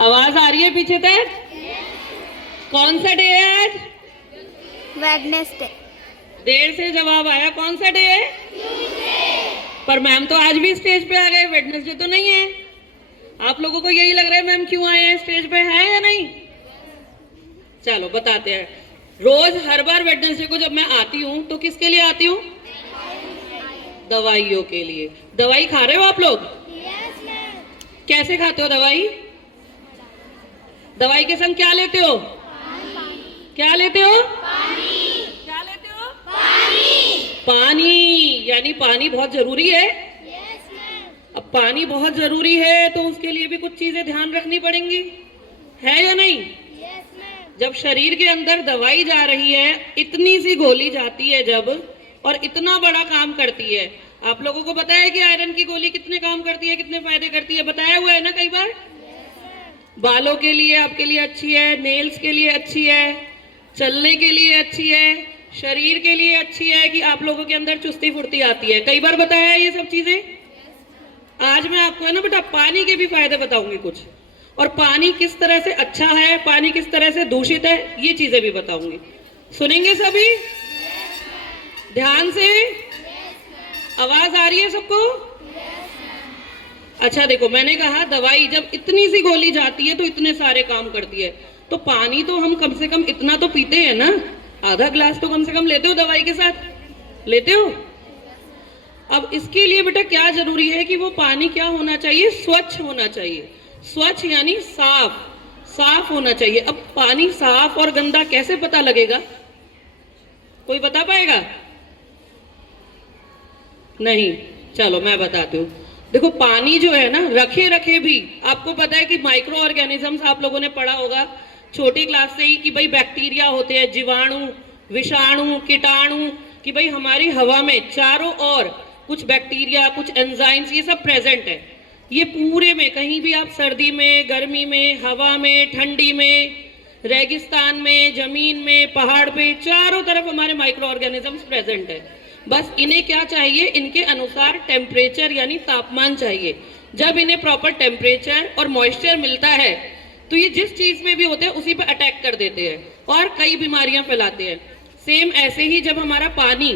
आवाज आ रही है पीछे तक? कौन सा डे है आज? वेडनेसडे। देर से जवाब आया, कौन सा डे है? पर मैम तो आज भी स्टेज पे आ गए, वेडनेसडे तो नहीं है। आप लोगों को यही लग रहा है मैम क्यों आए हैं स्टेज पे, है या नहीं? चलो बताते हैं। रोज हर बार वेडनेसडे को जब मैं आती हूँ तो किसके लिए आती हूँ? दवाइयों के लिए। दवाई खा रहे हो आप लोग? कैसे खाते हो दवाई? दवाई के संग क्या लेते हो? क्या लेते हो? क्या लेते हो? पानी। यानी पानी बहुत जरूरी है। अब पानी बहुत जरूरी है तो उसके लिए भी कुछ चीजें ध्यान रखनी पड़ेंगी, है या नहीं? जब शरीर के अंदर दवाई जा रही है, इतनी सी गोली जाती है जब, और इतना बड़ा काम करती है। आप लोगों को पता है कि आयरन की गोली कितने काम करती है, कितने फायदे करती है? बताया हुआ है ना कई बार। बालों के लिए आपके लिए अच्छी है, नेल्स के लिए अच्छी है, चलने के लिए अच्छी है, शरीर के लिए अच्छी है कि आप लोगों के अंदर चुस्ती फुर्ती आती है। कई बार बताया है ये सब चीजें। आज मैं आपको है ना बेटा पानी के भी फायदे बताऊंगी कुछ, और पानी किस तरह से अच्छा है, पानी किस तरह से दूषित है, ये चीजें भी बताऊंगी। सुनेंगे सभी? ध्यान से। आवाज आ रही है सबको? अच्छा देखो, मैंने कहा दवाई जब इतनी सी गोली जाती है तो इतने सारे काम करती है, तो पानी तो हम कम से कम इतना तो पीते हैं ना, आधा ग्लास तो कम से कम लेते हो दवाई के साथ, लेते हो? अब इसके लिए बेटा क्या जरूरी है कि वो पानी क्या होना चाहिए? स्वच्छ होना चाहिए। स्वच्छ यानी साफ, साफ होना चाहिए। अब पानी साफ और गंदा कैसे पता लगेगा? कोई बता पाएगा? नहीं, चलो मैं बताती हूँ। देखो पानी जो है ना, रखे रखे भी आपको पता है कि माइक्रो ऑर्गेनिजम्स आप लोगों ने पढ़ा होगा छोटी क्लास से ही कि भाई बैक्टीरिया होते हैं, जीवाणु, विषाणु, कीटाणु, कि भाई हमारी हवा में चारों ओर कुछ बैक्टीरिया, कुछ एंजाइम्स, ये सब प्रेजेंट है। ये पूरे में कहीं भी आप सर्दी में, गर्मी में, हवा में, ठंडी में, रेगिस्तान में, जमीन में, पहाड़ पे, चारों तरफ हमारे माइक्रो ऑर्गेनिजम्स प्रेजेंट है। बस इन्हें क्या चाहिए? इनके अनुसार टेम्परेचर यानी तापमान चाहिए। जब इन्हें प्रॉपर टेम्परेचर और मॉइस्चर मिलता है तो ये जिस चीज में भी होते हैं उसी पर अटैक कर देते हैं और कई बीमारियां फैलाते हैं। सेम ऐसे ही जब हमारा पानी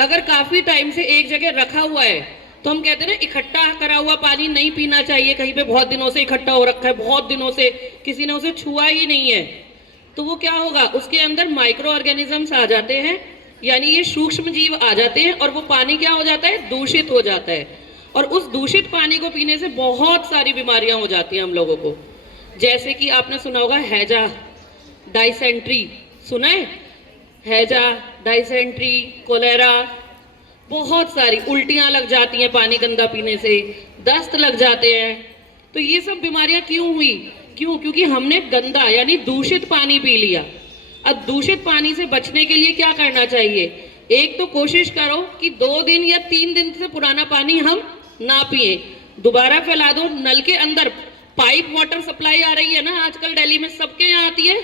अगर काफी टाइम से एक जगह रखा हुआ है तो हम कहते हैं ना इकट्ठा करा हुआ पानी नहीं पीना चाहिए, कहीं पे बहुत दिनों से इकट्ठा हो रखा है, बहुत दिनों से किसी ने उसे छुआ ही नहीं है, तो वो क्या होगा? उसके अंदर माइक्रो ऑर्गेनिजम्स आ जाते हैं, यानी ये सूक्ष्म जीव आ जाते हैं और वो पानी क्या हो जाता है? दूषित हो जाता है। और उस दूषित पानी को पीने से बहुत सारी बीमारियां हो जाती हैं हम लोगों को। जैसे कि आपने सुना होगा हैजा, डाइसेंट्री, सुना है? हैजा, डाइसेंट्री, कोलेरा, बहुत सारी उल्टियां लग जाती हैं पानी गंदा पीने से, दस्त लग जाते हैं। तो ये सब बीमारियां क्यों हुई? क्यों? क्योंकि हमने गंदा यानी दूषित पानी पी लिया। अब दूषित पानी से बचने के लिए क्या करना चाहिए? एक तो कोशिश करो कि 2 दिन या 3 दिन से पुराना पानी हम ना पिए। दोबारा फैला दो। नल के अंदर पाइप वाटर सप्लाई आ रही है ना आजकल, दिल्ली में सबके यहाँ आती है,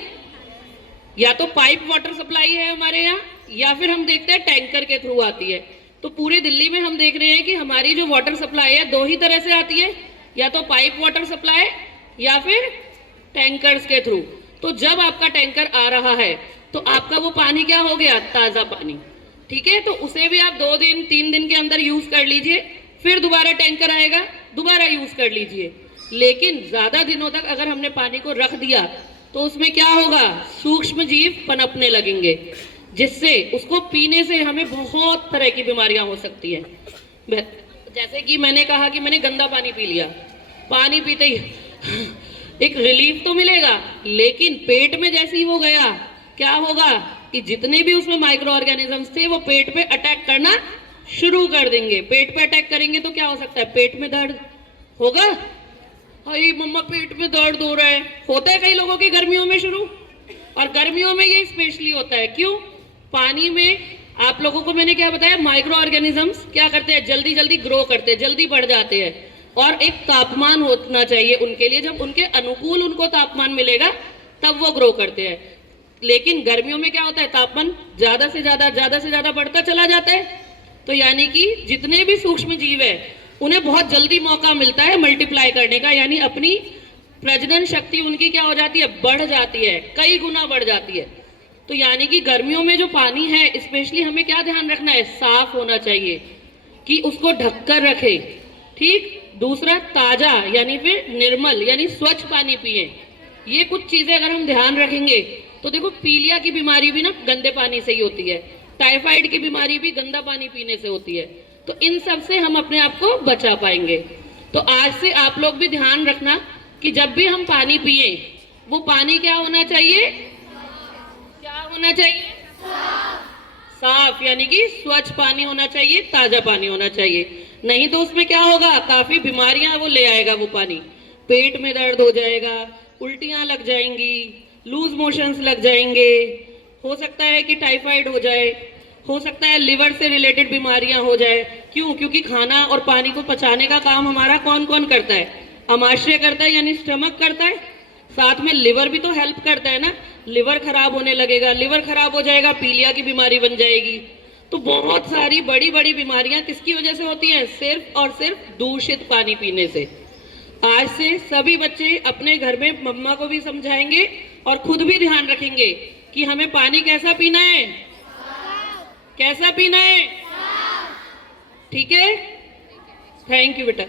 या तो पाइप वाटर सप्लाई है हमारे यहाँ, या फिर हम देखते हैं टैंकर के थ्रू आती है। तो पूरे दिल्ली में हम देख रहे हैं कि हमारी जो वाटर सप्लाई है 2 ही तरह से आती है, या तो पाइप वाटर सप्लाई या फिर टैंकर्स के थ्रू। तो जब आपका टैंकर आ रहा है तो आपका वो पानी क्या हो गया? ताजा पानी। ठीक है, तो उसे भी आप 2 दिन 3 दिन के अंदर यूज कर लीजिए, फिर दोबारा टैंकर आएगा, दोबारा यूज कर लीजिए। लेकिन ज्यादा दिनों तक अगर हमने पानी को रख दिया तो उसमें क्या होगा? सूक्ष्म जीव पनपने लगेंगे, जिससे उसको पीने से हमें बहुत तरह की बीमारियां हो सकती है। जैसे कि मैंने कहा कि मैंने गंदा पानी पी लिया, पानी पीते ही एक रिलीफ तो मिलेगा, लेकिन पेट में जैसे ही वो गया क्या होगा कि जितने भी उसमें माइक्रो ऑर्गेनिजम्स थे वो पेट पे अटैक करना शुरू कर देंगे। पेट पे अटैक करेंगे तो क्या हो सकता है? पेट में दर्द होगा। हाय मम्मा पेट में दर्द हो रहा है, होता है कई लोगों के गर्मियों में शुरू, और गर्मियों में ये स्पेशली होता है। क्यों? पानी में आप लोगों को मैंने क्या बताया? माइक्रो ऑर्गेनिजम्स क्या करते हैं? जल्दी जल्दी ग्रो करते हैं, जल्दी बढ़ जाते हैं, और एक तापमान होना चाहिए उनके लिए, जब उनके अनुकूल उनको तापमान मिलेगा तब वो ग्रो करते हैं। लेकिन गर्मियों में क्या होता है? तापमान ज्यादा से ज्यादा बढ़ता चला जाता है, तो यानी कि जितने भी सूक्ष्म जीव है उन्हें बहुत जल्दी मौका मिलता है मल्टीप्लाई करने का, यानी अपनी प्रजनन शक्ति उनकी क्या हो जाती है, बढ़ जाती है, कई गुना बढ़ जाती है। तो यानी कि गर्मियों में जो पानी है स्पेशली हमें क्या ध्यान रखना है, साफ होना चाहिए कि उसको ढककर रखे। ठीक। दूसरा, ताजा यानी फिर निर्मल यानी स्वच्छ पानी पिए। ये कुछ चीजें अगर हम ध्यान रखेंगे तो देखो, पीलिया की बीमारी भी ना गंदे पानी से ही होती है, टाइफाइड की बीमारी भी गंदा पानी पीने से होती है। तो इन सब से हम अपने आप को बचा पाएंगे। तो आज से आप लोग भी ध्यान रखना कि जब भी हम पानी पिए वो पानी क्या होना चाहिए, क्या होना चाहिए, साफ यानी कि स्वच्छ पानी होना चाहिए, ताजा पानी होना चाहिए। नहीं तो उसमें क्या होगा, काफी बीमारियां वो ले आएगा वो पानी। पेट में दर्द हो जाएगा, उल्टियां लग जाएंगी, लूज मोशंस लग जाएंगे, हो सकता है कि टाइफाइड हो जाए, हो सकता है लिवर से रिलेटेड बीमारियां हो जाए। क्यों? क्योंकि खाना और पानी को पचाने का काम हमारा कौन कौन करता है, अमाशय करता है यानी स्टमक करता है, साथ में लिवर भी तो हेल्प करता है ना। लिवर खराब होने लगेगा, लिवर खराब हो जाएगा, पीलिया की बीमारी बन जाएगी। तो बहुत सारी बड़ी बड़ी बीमारियां किसकी वजह से होती हैं, सिर्फ और सिर्फ दूषित पानी पीने से। आज से सभी बच्चे अपने घर में मम्मा को भी समझाएंगे और खुद भी ध्यान रखेंगे कि हमें पानी कैसा पीना है, कैसा पीना है। ठीक है, थैंक यू बेटा।